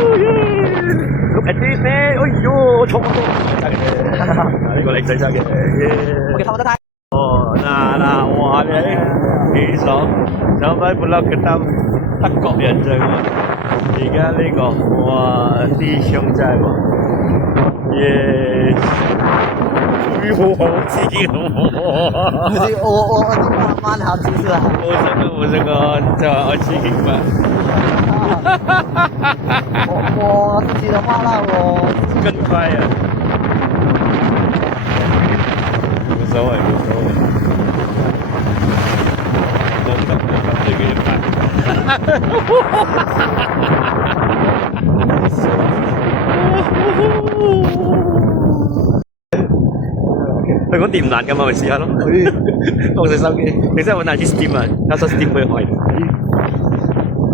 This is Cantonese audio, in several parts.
Look at this man！哎呦，衝啊！呢個靚仔揸嘅。OK， 他們在拍。哦，嗱，哇你幾爽！上班不嬲佢當德國人啫喎，而家呢個哇啲槍仔喎，耶！好刺激喎！我慢行是不是啊？我這個叫我刺激吧。我自己的話啦，我更快啊！無所謂，無所謂。我咁對佢一拍。佢講掂唔難㗎嘛，咪試下咯。放隻手機，你真係揾下啲 Steam 啊，加上 Steam 會開。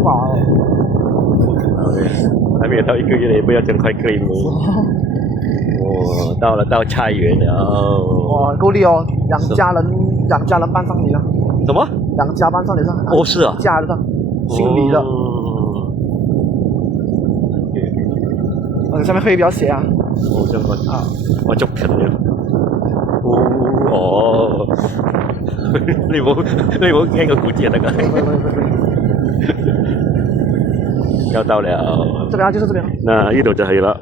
哇！還沒有到1個月，也不要真快可以摸。哦，到菜園了。哇，夠力哦！兩家人搬上嚟了。什麼？兩家搬上嚟上。哦，是啊。家的，姓李的。下面黑比較斜啊。哦，這樣啊，我捉緊了。哦，你冇驚個古字就得㗎。又到了。這邊啊，就是這邊。嗱，呢度就係啦。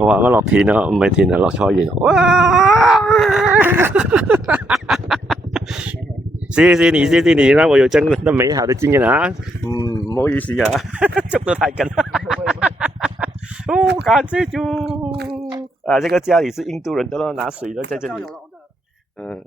我話我落田啦，唔係田啊，落菜園。哇！謝謝你，讓我有這樣的美好的經驗啊！唔好意思啊，捉得太緊。哦，感謝主。啊，這個家裡是印度人的咯，拿水的在這裡。嗯。